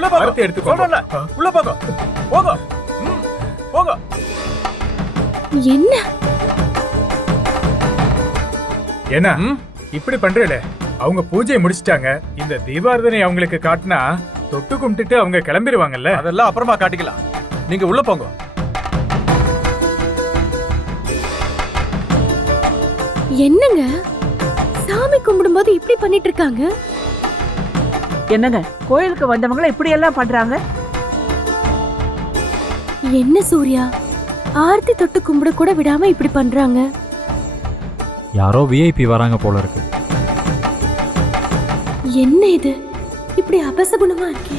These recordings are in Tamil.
உள்ள போங்க. ஆரத்தி எடுத்துக்கோங்க. சொல்றேன்ல, உள்ள போங்க. போங்க. போங்க. என்ன ஏன்னா இப்படி பண்றீல, அவங்க பூஜையை முடிச்சிட்டாங்க. இந்த தீபாரதனை அவங்களுக்கு காட்டினா தொட்டு கும்பிட்டுட்டு அவங்க கிளம்பிடுவாங்கல்ல. அதெல்லாம் அப்புறமா காட்டிக்கலாம். நீங்க உள்ள போங்க. என்னங்க சாமி கும்பிடும்போது இப்படி பண்ணிட்டு இருக்காங்க? என்னங்க கோயிலுக்கு வந்தவங்கள இப்படி எல்லாம் பண்றாங்க? என்ன சூர்யா, ஆர்த்தி தொட்டு கும்பிட கூட விடாம இப்படி பண்றாங்க? யாரோ விஐபி வராங்க போல இருக்கு. என்ன இது இப்படி அபசகுணமா இருக்கே?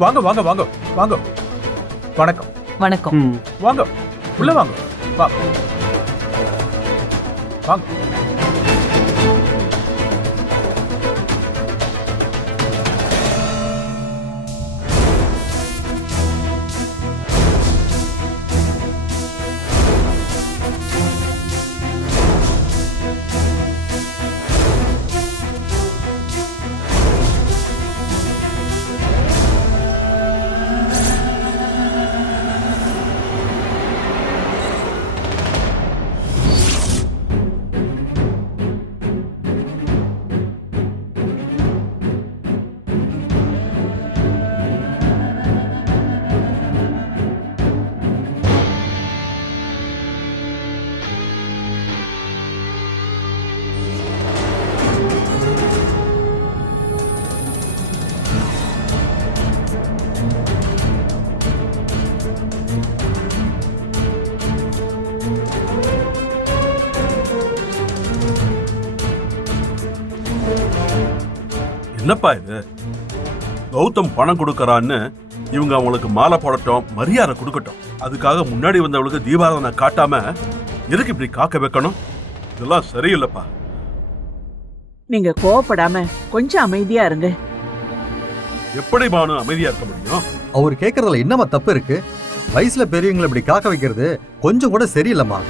வாங்க வாங்க வாங்க வாங்க. வணக்கம். வணக்கம். வாங்க உள்ள வாங்க. வாங்க வாங்க. என்னப்பா இது? கௌதம் பணம் கொடுக்கறான்னு இவங்க அவங்களுக்கு மாலை போடட்டும், மரியாதை கொடுக்கட்டும். அதுக்காக முன்னாடி வந்தவளுக்கு தீபாராதனை காட்டாம எதுக்கு இப்படி காக்க வைக்கணும்? இதெல்லாம் சரியில்லைப்பா. நீங்க கோவப்படாம கொஞ்சம் அமைதியா இருங்க. எப்படி பானு அமைதியா இருக்க முடியும்? அவர் கேக்குறதுல என்னமா தப்பு இருக்கு? வயசுல பெரியவங்களை இப்படி காக்க வைக்கிறது கொஞ்சம் கூட சரியில்லைம்மா.